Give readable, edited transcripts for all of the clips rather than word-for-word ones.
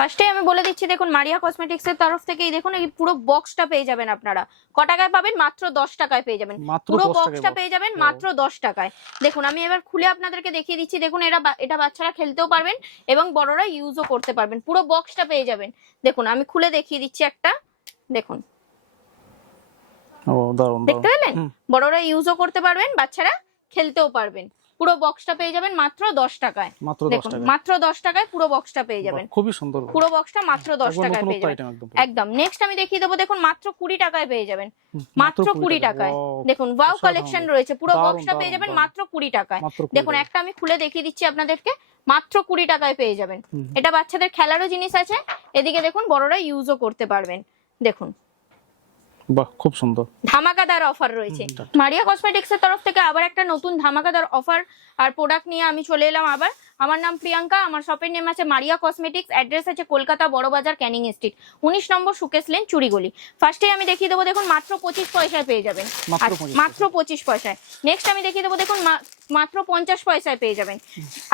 ফার্স্টে আমি বলে দিচ্ছি, দেখুন মারিয়া কসমেটিক্স এর তরফ থেকে এই দেখুন এই পুরো বক্সটা পেয়ে যাবেন আপনারা। ক টাকায় পাবেন? মাত্র 10 টাকায় পেয়ে যাবেন। পুরো বক্সটা পেয়ে যাবেন মাত্র 10 টাকায়। দেখুন আমি এবার খুলে আপনাদেরকে দেখিয়ে দিচ্ছি। দেখুন এটা বাচ্চারা খেলতেও পারবেন এবং বড়রা ইউজও করতে পারবেন। পুরো বক্সটা পেয়ে যাবেন। দেখুন আমি খুলে দেখিয়ে দিচ্ছি একটা, দেখুন দেখতে পেলেন? বড়রা ইউজও করতে পারবেন, বাচ্চারা খেলতেও পারবেন। পুরো বক্সটা পেয়ে যাবেন মাত্র 10 টাকায়। দেখুন মাত্র 10 টাকায় পুরো বক্সটা পেয়ে যাবেন। খুবই সুন্দর, পুরো বক্সটা মাত্র 10 টাকায় পেয়ে যাবেন একদম। নেক্সট আমি দেখিয়ে দেবো, দেখুন মাত্র 20 টাকায় পেয়ে যাবেন। মাত্র 20 টাকায় দেখুন ওয়াও কালেকশন রয়েছে। পুরো বক্সটা পেয়ে যাবেন মাত্র 20 টাকায়। দেখুন একটা আমি খুলে দেখিয়ে দিচ্ছি আপনাদেরকে, মাত্র 20 টাকায় পেয়ে যাবেন। এটা বাচ্চাদের খেলারও জিনিস আছে, এদিকে দেখুন বড়রা ইউজও করতে পারবেন। দেখুন বাহ, খুব সুন্দর ধামাকাদার অফার রয়েছে। মারিয়া কসমেটিক্স এর তরফ থেকে আবার একটা নতুন ধামাকাদার অফার আর প্রোডাক্ট নিয়ে আমি চলে এলাম আবার। আমার নাম প্রিয়াঙ্কা, আমার শপের নেম আছে মারিয়া কসমেটিক্স, অ্যাড্রেস আছে কলকাতা বড়বাজার ক্যানিং স্ট্রিট 19 নম্বর সুকেশ লেন চুরিগলি। ফার্স্টে আমি দেখিয়ে দেবো, দেখুন মাত্র 25 পয়সায় পেয়ে যাবেন। মাত্র 25 পয়সায়। নেক্সট আমি দেখিয়ে দেবো, দেখুন মাত্র 50 পয়সায় পেয়ে যাবেন।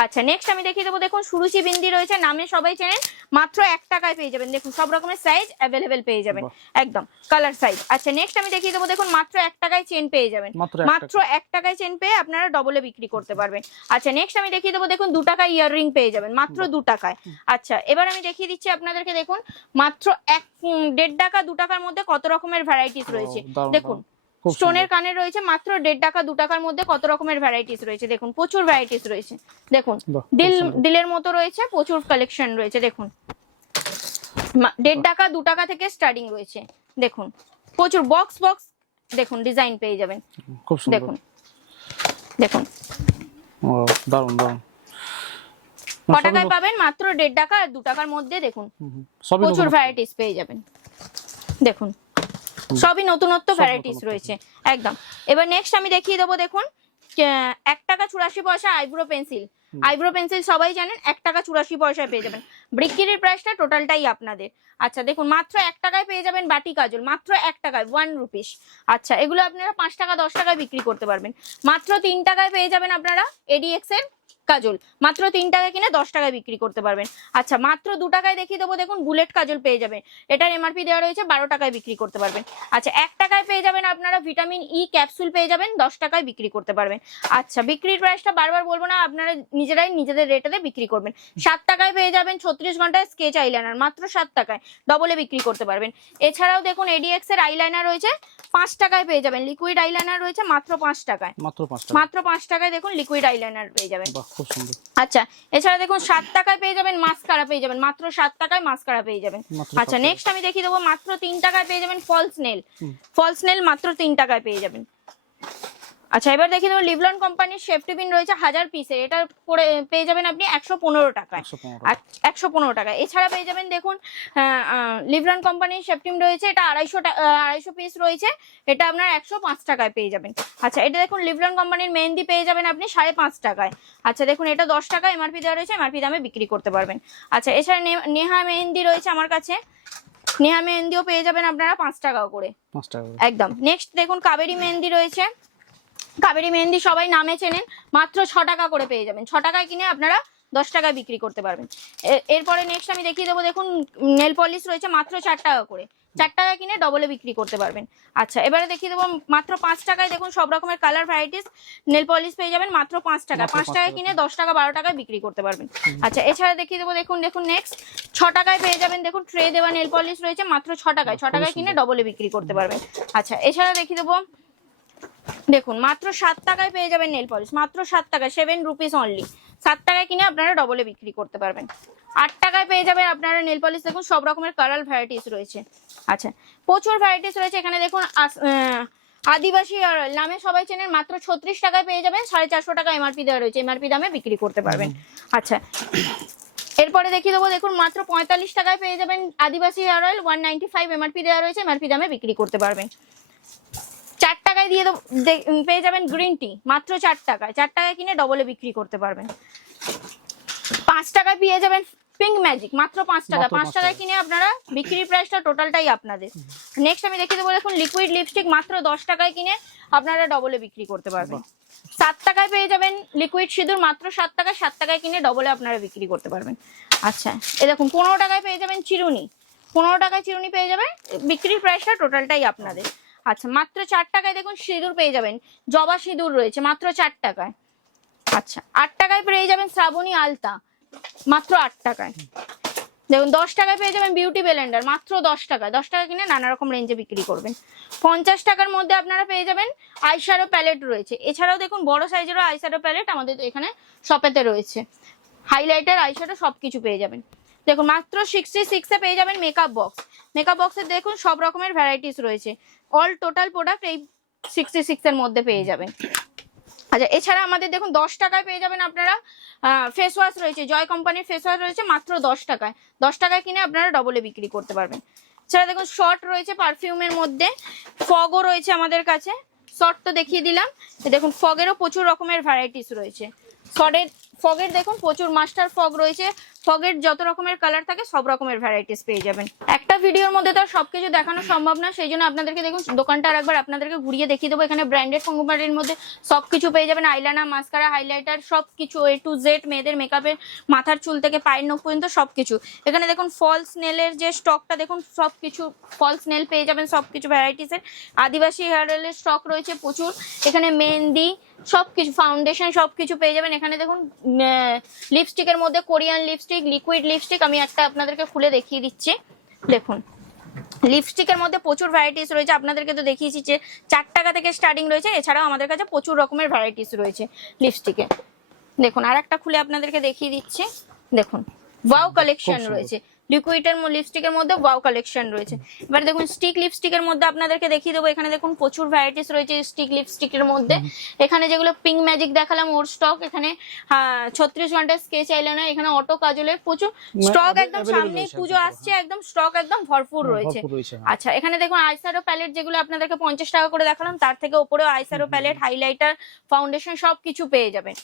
আচ্ছা নেক্সট আমি দেখিয়ে দেবো, দেখুন সুরুচি বিন্দি রয়েছে, নামে সবাই চেনেন, মাত্র 1 টাকায় পেয়ে যাবেন। দেখুন সব রকমের সাইজ অ্যাভেলেবেল পেয়ে যাবেন, একদম কালার সাইজ। আচ্ছা নেক্সট আমি দেখিয়ে দেবো, দেখুন মাত্র 1 টাকায় চেন পেয়ে যাবেন। মাত্র 1 টাকায় চেন পেয়ে আপনারা ডবলে বিক্রি করতে পারবেন। আচ্ছা নেক্সট আমি দেখিয়ে দেবো, দেখুন 2 টাকায় ইয়াররিং পেয়ে যাবেন মাত্র 2 টাকায়। আচ্ছা এবার আমি দেখিয়ে দিচ্ছি আপনাদেরকে, দেখুন মাত্র 1.5 টাকা 2 টাকার মধ্যে কত রকমের ভ্যারাইটিস রয়েছে। দেখুন স্টোনের কানের রয়েছে মাত্র 1.5 টাকা 2 টাকার মধ্যে কত রকমের ভ্যারাইটিস রয়েছে। দেখুন প্রচুর ভ্যারাইটিস রয়েছে। দেখুন দিলের মতো রয়েছে, প্রচুর কালেকশন রয়েছে। দেখুন 1.5 টাকা 2 টাকা থেকে স্টার্টিং রয়েছে। দেখুন প্রচুর বক্স দেখুন ডিজাইন পেয়ে যাবেন। খুব সুন্দর, দেখুন দেখুন দারুণ দারুণ। ক টাকায় পাবেন? মাত্র 1.5 টাকা আর 2 টাকার মধ্যে। দেখুন প্রচুর ভ্যারাইটিস পেয়ে যাবেন। দেখুন সবই নতুনত্ব ভ্যারাইটিস রয়েছে একদম। এবার নেক্সট আমি দেখিয়ে দেবো, দেখুন 1 টাকা 84 পয়সা আইব্রো পেন্সিল। আইব্রো পেন্সিল সবাই জানেন 1 টাকা 84 পয়সায় পেয়ে যাবেন। বিক্রির প্রাইসটা টোটালটাই আপনাদের। আচ্ছা দেখুন মাত্র 1 টাকায় পেয়ে যাবেন বাটি কাজল, মাত্র 1 টাকায় 1 রুপিস। আচ্ছা এগুলো আপনারা 5 টাকা 10 টাকায় বিক্রি করতে পারবেন। মাত্র 3 টাকায় পেয়ে যাবেন আপনারা এডিএক্স এর কাজল, মাত্র 3 টাকায় কিনে 10 টাকায় বিক্রি করতে পারবেন। আচ্ছা মাত্র 2 টাকায় দেখিয়ে দেবো, দেখুন বুলেট কাজল পেয়ে যাবেন। এটার এমআরপি দেওয়া রয়েছে 12 টাকায় বিক্রি করতে পারবেন। আচ্ছা 1 টাকায় পেয়ে যাবেন আপনারা ভিটামিন ই ক্যাপসুল পেয়ে যাবেন, 10 টাকায় বিক্রি করতে পারবেন। আচ্ছা বিক্রির প্রাইসটা বারবার বলবো না, আপনারা নিজেরাই নিজেদের রেটে বিক্রি করবেন। 7 টাকায় পেয়ে যাবেন 36 ঘন্টায় স্কেচ আইলাইনার, মাত্র 7 টাকায় ডবলে বিক্রি করতে পারবেন। এছাড়াও দেখুন এডিএক্স এর আইলাইনার রয়েছে 5 টাকায় পেয়ে যাবেন। লিকুইড আইলাইনার রয়েছে মাত্র 5 টাকায়। মাত্র 5 টাকায় দেখুন লিকুইড আইলাইনার পেয়ে যাবেন। খুব সুন্দর। আচ্ছা এছাড়া দেখুন 7 টাকায় পেয়ে যাবেন মাস্কারা পেয়ে যাবেন, মাত্র 7 টাকায় মাস্কারা পেয়ে যাবেন। আচ্ছা নেক্সট আমি দেখিয়ে দেবো, মাত্র 3 টাকায় পেয়ে যাবেন ফলস নেল মাত্র 3 টাকায় পেয়ে যাবেন। আচ্ছা এবার দেখিয়ে দেবো লিভলন কোম্পানির সেফটি পিন রয়েছে 1000 পিসে, এটা পরে পেয়ে যাবেন আপনি 115 টাকায়। 115 টাকা। এছাড়া পেয়ে যাবেন দেখুন লিভলন কোম্পানির সেফটি পিন রয়েছে, এটা 250 পিস রয়েছে, এটা আপনার 105 টাকায় পেয়ে যাবেন। আচ্ছা এটা দেখুন লিভলন কোম্পানির মেহেন্দি পেয়ে যাবেন আপনি 5.5 টাকায়। আচ্ছা দেখুন এটা 10 টাকা এমআরপি দেওয়া রয়েছে, এমআরপি দামে বিক্রি করতে পারবেন। আচ্ছা এছাড়া নেহা মেহেন্দি রয়েছে আমার কাছে, নেহা মেহেন্দিও পেয়ে যাবেন আপনারা 5 টাকা করে একদম। নেক্সট দেখুন কাবেরী মেহেন্দি রয়েছে, কাবেরী মেহেন্দি সবাই নামে চেনেন, মাত্র 6 টাকা করে পেয়ে যাবেন। 6 টাকায় কিনে আপনারা 10 টাকায় বিক্রি করতে পারবেন। এরপরে নেক্সট আমি দেখিয়ে দেবো, দেখুন নেল পলিশ রয়েছে মাত্র 4 টাকা করে, 4 টাকায় কিনে ডবলে বিক্রি করতে পারবেন। আচ্ছা এবারে দেখিয়ে দেবো মাত্র 5 টাকায়, দেখুন সব রকমের কালার ভ্যারাইটিস নেল পলিশ পেয়ে যাবেন মাত্র 5 টাকা। 5 টাকায় কিনে 10 টাকা 12 টাকায় বিক্রি করতে পারবেন। আচ্ছা এছাড়া দেখিয়ে দেবো, দেখুন নেক্সট 6 টাকায় পেয়ে যাবেন, দেখুন ট্রে দেওয়া নেল পলিশ রয়েছে মাত্র 6 টাকায়। 6 টাকায় কিনে ডবলে বিক্রি করতে পারবেন। আচ্ছা এছাড়া দেখিয়ে দেবো, দেখুন মাত্র 7 টাকায় পেয়ে যাবেন নেল পলিশ, মাত্র 7 টাকায়, 7 রুপিস অনলি। 7 টাকায় কিনে আপনারা ডবলে বিক্রি করতে পারবেন। 8 টাকায় পেয়ে যাবেন আপনারা নেল পলিশ, দেখুন সব রকমের কালার ভ্যারাইটিস রয়েছে। আচ্ছা প্রচুর ভ্যারাইটিস রয়েছে এখানে। দেখুন আদিবাসী নামে সবাই চেনেন, মাত্র 36 টাকায় পেয়ে যাবেন, 450 টাকা এমআরপি দেওয়া রয়েছে, এমআরপি দামে বিক্রি করতে পারবেন। আচ্ছা এরপরে দেখিয়ে দেবো, দেখুন মাত্র 45 টাকায় পেয়ে যাবেন আদিবাসী হেয়ার অয়েল, 195 এমআরপি দেওয়া রয়েছে, এমআরপি দামে বিক্রি করতে পারবেন। 4 টাকায় দিয়ে পেয়ে যাবেন গ্রিন টি, মাত্র 4 টাকায়। 4 টাকায় কিনে ডবলে বিক্রি করতে পারবেন। 5 টাকায় পেয়ে যাবেন পিঙ্ক ম্যাজিক, মাত্র 5 টাকা। 5 টাকায় কিনে আপনারা বিক্রির প্রাইসটা টোটালটাই আপনাদের। নেক্সট আমি দেখিয়ে দেবো, দেখুন লিকুইড লিপস্টিক মাত্র 10 টাকায় কিনে আপনারা ডবলে বিক্রি করতে পারবেন। 7 টাকায় পেয়ে যাবেন লিকুইড সিঁদুর, মাত্র 7 টাকা। 7 টাকায় কিনে ডবলে আপনারা বিক্রি করতে পারবেন। আচ্ছা এ দেখুন 15 টাকায় পেয়ে যাবেন চিরুনি, 15 টাকায় চিরুনি পেয়ে যাবেন, বিক্রির প্রাইসটা টোটালটাই আপনাদের। আচ্ছা মাত্র 4 টাকায় দেখুন সিঁদুর পেয়ে যাবেন, জবা সিঁদুর রয়েছে মাত্র 4 টাকায়। আচ্ছা 8 টাকায় পেয়ে যাবেন শ্রাবণী আলতা মাত্র 8 টাকায়। দেখুন 10 টাকায় পেয়ে যাবেন বিউটি ব্লেন্ডার মাত্র 10 টাকায়, 10 টাকা কিনে নানা রকম রেঞ্জে বিক্রি করবেন। 50 টাকার মধ্যে আপনারা পেয়ে যাবেন আইশ্যাডো প্যালেট রয়েছে, এছাড়াও দেখুন বড় সাইজেরও আইশ্যাডো প্যালেট আমাদের এখানে শপেতে রয়েছে, হাইলাইটার আইশ্যাডো সবকিছু পেয়ে যাবেন। দেখুন মাত্র 66 এ পেয়ে যাবেন মেকআপ বক্স, মেকআপ বক্সের দেখুন সব রকমের ভ্যারাইটিস রয়েছে, অল টোটাল প্রোডাক্ট এই 66 এর মধ্যে পেয়ে যাবেন। আচ্ছা এছাড়া আমাদের দেখুন 10 টাকায় পেয়ে যাবেন আপনারা ফেস ওয়াশ রয়েছে, জয় কোম্পানির ফেস ওয়াশ রয়েছে মাত্র 10 টাকায়, 10 টাকায় কিনে আপনারা ডবলে বিক্রি করতে পারবেন। এছাড়া দেখুন শর্ট রয়েছে পারফিউমের মধ্যে, ফগও রয়েছে আমাদের কাছে, শর্ট তো দেখিয়ে দিলাম, দেখুন ফগেরও প্রচুর রকমের ভ্যারাইটিস রয়েছে। ফগের দেখুন প্রচুর মাস্টার ফগ রয়েছে, ফগের যত রকমের কালার থাকে সব রকমের ভ্যারাইটিস পেয়ে যাবেন। একটা ভিডিওর মধ্যে তো সবকিছু দেখানো সম্ভব না, সেই জন্য আপনাদেরকে দেখুন দোকানটা আরেকবার আপনাদেরকে ঘুরিয়ে দেখিয়ে দেবো। এখানে ব্র্যান্ডেড কোম্পানির মধ্যে সবকিছু পেয়ে যাবেন, আইলাইনার, মাস্কারা, হাইলাইটার সবকিছু A to Z, মেয়েদের মেকআপের মাথার চুল থেকে পায়ের নখ পর্যন্ত সবকিছু। এখানে দেখুন ফলস নেলের যে স্টকটা দেখুন সবকিছু ফলস নেল পেয়ে যাবেন, সবকিছু ভ্যারাইটিসের। আদিবাসী হেয়ার অয়েলের স্টক রয়েছে প্রচুর, এখানে মেহেন্দি সবকিছু, ফাউন্ডেশন সবকিছু পেয়ে যাবেন। এখানে দেখুন লিপস্টিকের মধ্যে কোরিয়ান লিপস্টিক, লিকুইড লিপস্টিক, আমি একটা আপনাদেরকে খুলে দেখিয়ে দিচ্ছি। দেখুন লিপস্টিকের মধ্যে প্রচুর ভ্যারাইটিস রয়েছে, আপনাদেরকে তো দেখিয়েছি যে 4 টাকা থেকে স্টার্টিং রয়েছে, এছাড়াও আমাদের কাছে প্রচুর রকমের ভ্যারাইটিস রয়েছে লিপস্টিকে। দেখুন আর একটা খুলে আপনাদেরকে দেখিয়ে দিচ্ছি, দেখুন ওয়াও কালেকশন রয়েছে, লিকুইডের লিপস্টিকের মধ্যে ওয়াও কালেকশন রয়েছে। এবার দেখুন স্টিক লিপস্টিকের মধ্যে আপনাদেরকে দেখিয়ে দেবো, এখানে দেখুন প্রচুর ভ্যারাইটিস রয়েছে স্টিক লিপস্টিকের মধ্যে। এখানে যেগুলো পিঙ্ক ম্যাজিক দেখালাম ওর স্টক, এখানে 36 ঘন্টার স্কেচ আইলাইনার, এখানে অটো কাজলের প্রচুর স্টক, একদম সামনে পুজো আসছে, একদম স্টক একদম ভরপুর রয়েছে। আচ্ছা এখানে দেখুন আইশ্যাডো প্যালেট, যেগুলো আপনাদেরকে 50 টাকা করে দেখালাম, তার থেকে উপরেও আইশ্যাডো প্যালেট, হাইলাইটার, ফাউন্ডেশন সবকিছু পেয়ে যাবেন।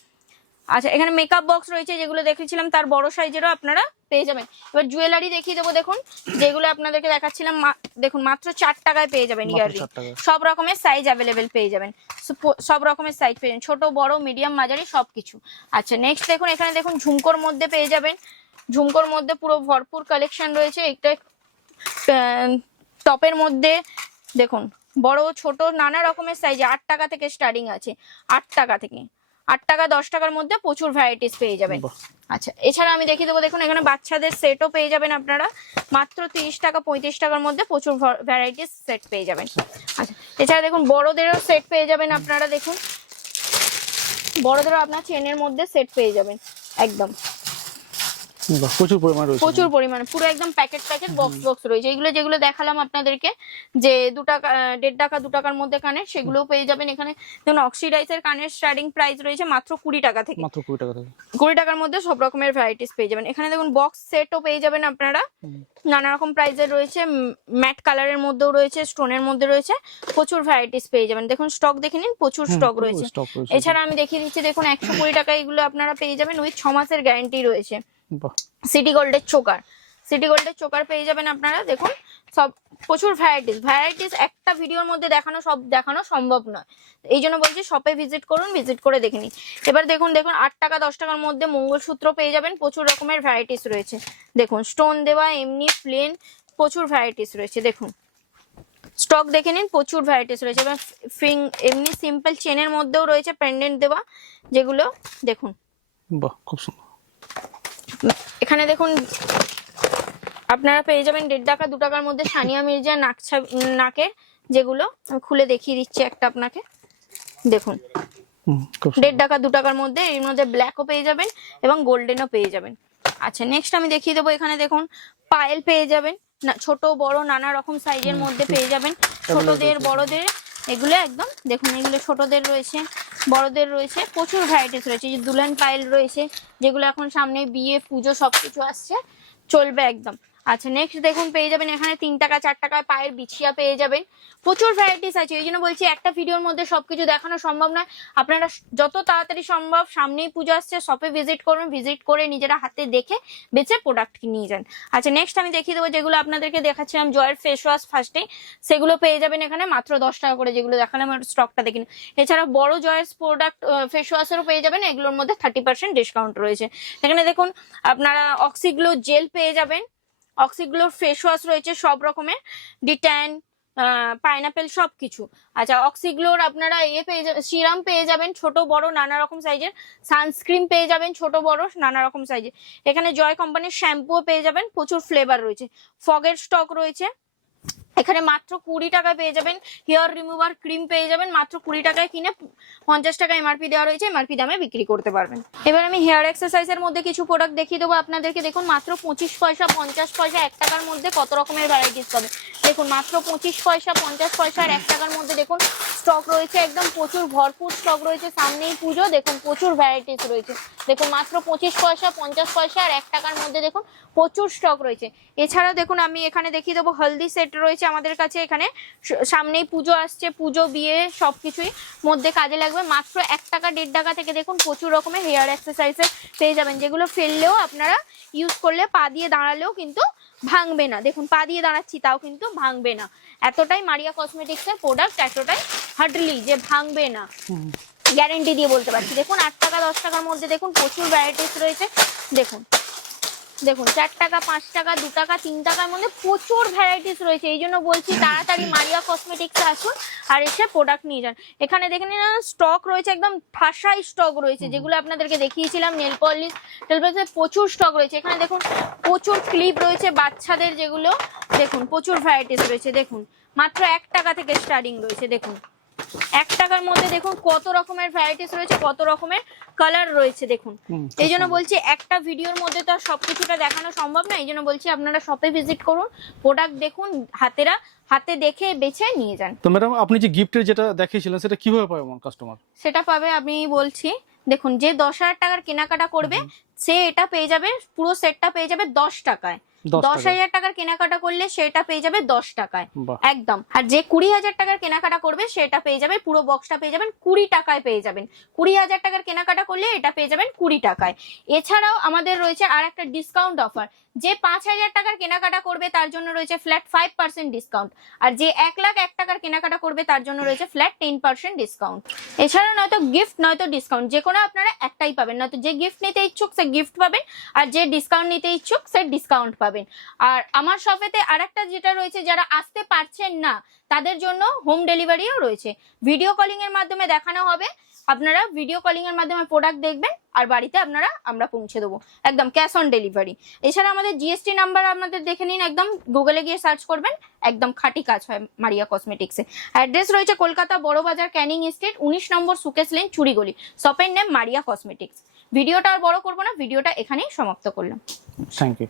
আচ্ছা এখানে মেকআপ বক্স রয়েছে, যেগুলো দেখেছিলাম তার বড় সাইজেরও আপনারা পেয়ে যাবেন। এবার জুয়েলারি দেখিয়ে দেবো, দেখুন যেগুলো আপনাদেরকে দেখাচ্ছিলাম দেখুন মাত্র 4 টাকায় পেয়ে যাবেন ইয়াররিং, সব রকমের সাইজ অ্যাভেলেবেল পেয়ে যাবেন, সব রকমের সাইজ পেয়ে যাবেন, ছোট বড় মিডিয়াম মাঝারি সবকিছু। আচ্ছা নেক্সট দেখুন এখানে দেখুন ঝুমকোর মধ্যে পেয়ে যাবেন, ঝুমকোর মধ্যে পুরো ভরপুর কালেকশন রয়েছে। একটা টপের মধ্যে দেখুন বড় ছোট নানা রকমের সাইজে 8 টাকা থেকে স্টার্টিং আছে, 8 টাকা থেকে, 8 টাকা 10 টাকার মধ্যে প্রচুর ভ্যারাইটিস পেয়ে যাবেন। আচ্ছা এছাড়া আমি দেখিয়ে দেবো, দেখুন এখানে বাচ্চাদের সেটও পেয়ে যাবেন আপনারা মাত্র 30 টাকা 35 টাকার মধ্যে, প্রচুর ভ্যারাইটিস সেট পেয়ে যাবেন। আচ্ছা এছাড়া দেখুন বড়দেরও সেট পেয়ে যাবেন আপনারা, দেখুন বড়দেরও আপনার চেনের মধ্যে সেট পেয়ে যাবেন একদম প্রচুর পরিমাণে রয়েছে, প্রচুর পরিমাণে পুরো একদম প্যাকেট বক্স রয়েছে। এগুলো যেগুলো দেখালাম আপনাদেরকে যে 2 টাকা 1.5 টাকা 2 টাকার মধ্যে কানের, সেগুলোও পেয়ে যাবেন এখানে। দেখুন অক্সিডাইজের কানের স্টার্টিং প্রাইস রয়েছে মাত্র 20 টাকা থেকে, মাত্র 20 টাকা থেকে 20 টাকার মধ্যে সব রকমের ভ্যারাইটিস পেয়ে যাবেন। এখানে দেখুন বক্স সেটও পেয়ে যাবেন আপনারা, নানা রকম প্রাইসের রয়েছে, ম্যাট কালারের মধ্যেও রয়েছে, স্টোনের মধ্যে রয়েছে, প্রচুর ভ্যারাইটিস পেয়ে যাবেন। দেখুন স্টক দেখে নিন, প্রচুর স্টক রয়েছে। এছাড়া আমি দেখিয়ে দিচ্ছি, দেখুন 120 টাকা এগুলো আপনারা পেয়ে যাবেন, উইথ 6 মাসের গ্যারান্টি রয়েছে। সিটি গোল্ডের চোকার, সিটি গোল্ডের চোকার পেয়ে যাবেন আপনারা, দেখুন সব প্রচুর ভ্যারাইটিস একটা ভিডিওর মধ্যে দেখানো সম্ভব নয়, এই জন্য বলছি শপে ভিজিট করুন, ভিজিট করে দেখে নিন। এবার দেখুন 8 টাকা 10 টাকার মধ্যে মঙ্গলসূত্র পেয়ে যাবেন, প্রচুর রকমের ভ্যারাইটিস রয়েছে। দেখুন স্টোন দেওয়া, এমনি প্লেন, প্রচুর ভ্যারাইটিস রয়েছে। দেখুন স্টক দেখে নিন, প্রচুর ভ্যারাইটিস রয়েছে। এবার এমনি সিম্পল চেনের মধ্যেও রয়েছে পেন্ডেন্ট দেওয়া, যেগুলো দেখুন বাহ খুব সুন্দর। এখানে দেখুন আপনারা পেয়ে যাবেন 1.5 টাকা 2 টাকার মধ্যে সানিয়া মির্জা নাকের, যেগুলো আমি খুলে দেখিয়ে দিচ্ছি একটা আপনাকে, দেখুন 1.5 টাকা 2 টাকার মধ্যে, এর মধ্যে ব্ল্যাকও পেয়ে যাবেন এবং গোল্ডেনও পেয়ে যাবেন। আচ্ছা নেক্সট আমি দেখিয়ে দেবো, এখানে দেখুন পায়েল পেয়ে যাবেন, ছোট বড় নানা রকম সাইজের মধ্যে পেয়ে যাবেন, ছোটদের বড়দের, এগুলো একদম দেখুন এগুলো ছোটদের রয়েছে, বড়দের রয়েছে, প্রচুর ভ্যারাইটিস রয়েছে। যে দুলহান পায়েল রয়েছে, যেগুলো এখন সামনে বিয়ে পুজো সবকিছু আসছে, চলবে একদম। আচ্ছা নেক্সট দেখুন পেয়ে যাবেন এখানে 3 টাকা 4 টাকায় পায়ের বিছিয়া পেয়ে যাবেন। প্রচুর ভ্যারাইটিস আছে, এই জন্য বলছি একটা ভিডিওর মধ্যে সবকিছু দেখানো সম্ভব নয়। আপনারা যত তাড়াতাড়ি সম্ভব, সামনেই পুজো আসছে, শপে ভিজিট করুন, ভিজিট করে নিজেরা হাতে দেখে বেছে প্রোডাক্ট নিয়ে যান। আচ্ছা নেক্সট আমি দেখিয়ে দেবো যেগুলো আপনাদেরকে দেখাচ্ছিলাম জয়ের ফেস ওয়াশ ফার্স্টে, সেগুলো পেয়ে যাবেন এখানে মাত্র 10 টাকা করে, যেগুলো দেখালাম স্টকটা দেখিনি। এছাড়া বড় জয়ের প্রোডাক্ট ফেস ওয়াশেরও পেয়ে যাবেন, এগুলোর মধ্যে 30% ডিসকাউন্ট রয়েছে। এখানে দেখুন আপনারা অক্সিগ্লো জেল পেয়ে যাবেন, অক্সিগ্লোর ফেস ওয়াশ রয়েছে সব রকমের, ডিট্যান, পাইনাপেল সবকিছু। আচ্ছা অক্সিগ্লোর আপনারা পেয়ে যাবেন, সিরাম পেয়ে যাবেন ছোট বড় নানা রকম সাইজের, সানস্ক্রিন পেয়ে যাবেন ছোট বড় নানা রকম সাইজের। এখানে জয় কোম্পানির শ্যাম্পুও পেয়ে যাবেন, প্রচুর ফ্লেভার রয়েছে, ফগের স্টক রয়েছে। এখানে মাত্র 20 টাকায় পেয়ে যাবেন হেয়ার রিমুভার ক্রিম পেয়ে যাবেন, মাত্র 20 টাকায় কিনে 50 টাকা এমআরপি দেওয়া রয়েছে, এমআরপি দামে বিক্রি করতে পারবেন। এবার আমি হেয়ার এক্সারসাইজের মধ্যে কিছু প্রোডাক্ট দেখিয়ে দেবো আপনাদেরকে। দেখুন মাত্র 25 পয়সা 50 পয়সা 1 টাকার মধ্যে কত রকমের ভ্যারাইটিস পাবে। দেখুন মাত্র 25 পয়সা 50 পয়সা আর 1 টাকার মধ্যে দেখুন স্টক রয়েছে, একদম প্রচুর ভরপুর স্টক রয়েছে, সামনেই পুজো, দেখুন প্রচুর ভ্যারাইটিস রয়েছে। দেখুন মাত্র 25 পয়সা 50 পয়সা আর 1 টাকার মধ্যে দেখুন প্রচুর স্টক রয়েছে। এছাড়া দেখুন আমি এখানে দেখিয়ে দেবো হলদি সেট রয়েছে আমাদের কাছে, এখানে সামনেই পুজো আসছে, পুজো বিয়ে সবকিছুই মধ্যে কাজে লাগবে। মাত্র 1 টাকা 1.5 টাকা থেকে দেখুন প্রচুর রকমের হেয়ার এক্সারসাইজের পেয়ে যাবেন, যেগুলো ফেললেও আপনারা ইউজ করলে পা দিয়ে দাঁড়ালেও কিন্তু ভাঙবে না। দেখুন পা দিয়ে দাঁড়াচ্ছি তাও কিন্তু ভাঙবে না, এতটাই মারিয়া কসমেটিক্সের প্রোডাক্ট, এতটাই হার্ডলি যে ভাঙবে না, গ্যারেন্টি দিয়ে বলতে পারছি। দেখুন 8 টাকা 10 টাকার মধ্যে দেখুন প্রচুর ভ্যারাইটিস রয়েছে। দেখুন দেখুন 4 টাকা 5 টাকা 2 টাকা 3 টাকার মধ্যে প্রচুর ভ্যারাইটিস রয়েছে, এই জন্য বলছি তাড়াতাড়ি মারিয়া কসমেটিক্স আসুন আর এসে প্রোডাক্ট নিয়ে যান। এখানে দেখে নিন স্টক রয়েছে, একদম ঠাসাই স্টক রয়েছে, যেগুলো আপনাদেরকে দেখিয়েছিলাম নেল পলিশ প্রচুর স্টক রয়েছে। এখানে দেখুন প্রচুর ক্লিপ রয়েছে বাচ্চাদের, যেগুলো দেখুন প্রচুর ভ্যারাইটিস রয়েছে। দেখুন মাত্র 1 টাকা থেকে স্টার্টিং রয়েছে, দেখুন 1 টাকার মধ্যে দেখুন কত রকমের ভ্যারাইটিস রয়েছে, কত রকমের কালার রয়েছে। দেখুন এই জন্য বলছি একটা ভিডিওর মধ্যে তো আর সবকিছুটা দেখানো সম্ভব না, এই জন্য বলছি আপনারা শপে ভিজিট করুন, প্রোডাক্ট দেখুন, হাতে দেখে বেছে নিয়ে যান। তো ম্যাডাম আপনি যে গিফটের যেটা দেখিয়েছিলেন সেটা কিভাবে পাবে কাস্টমার? সেটা পাবে আমি বলছি, দেখুন যে 10,000 টাকার কেনাকাটা করবে সে এটা পেয়ে যাবে, পুরো সেটটা পেয়ে যাবে 10 টাকায়। 10,000 টাকার কেনাকাটা করলে সেটা পেয়ে যাবে 10 টাকায় একদম। আর যে 20,000 টাকার কেনাকাটা করবে সেটা পেয়ে যাবে, পুরো বক্সটা পেয়ে যাবেন 20 টাকায় পেয়ে যাবেন। 20,000 টাকার কেনাকাটা করলে এটা পেয়ে যাবেন 20 টাকায়। এছাড়াও আমাদের রয়েছে আর একটা ডিসকাউন্ট অফার, যে 5,000 টাকার কেনাকাটা করবে তার জন্য রয়েছে ফ্ল্যাট 5% ডিসকাউন্ট, আর যে 1,01,000 টাকার কেনাকাটা করবে তার জন্য রয়েছে ফ্ল্যাট 10% ডিসকাউন্ট। এছাড়া নয়তো গিফট নয়তো ডিসকাউন্ট, যে কোনো আপনারা একটাই পাবেন, নয়তো যে গিফট নিতে ইচ্ছুক সে গিফট পাবেন, আর যে ডিসকাউন্ট নিতে ইচ্ছুক সে ডিসকাউন্ট পাবেন। আর আমার শপেতে আরেকটা যেটা রয়েছে, যারা আসতে পারছেন না তাদের জন্য হোম ডেলিভারিও রয়েছে, ভিডিও কলিং এর মাধ্যমে দেখানো হবে, আপনারা ভিডিও কলিং এর মাধ্যমে প্রোডাক্ট দেখবেন আর বাড়িতে আমরা পৌঁছে দেবো, একদম ক্যাশ অন ডেলিভারি। এছাড়া আমাদের জিএসটি নাম্বার আপনাদের দেখে নিন, একদম গুগলে গিয়ে সার্চ করবেন, একদম খাঁটি কাজ হয় মারিয়া কসমেটিক্সে। অ্যাড্রেস রয়েছে কলকাতা বড়বাজার ক্যানিং স্ট্রিট 19 নম্বর সুকেশ লেন চুরিগলি, শপের নেম মারিয়া কসমেটিক্স। ভিডিওটা আর বড় করবো না, ভিডিওটা এখানেই সমাপ্ত করলাম। Thank you.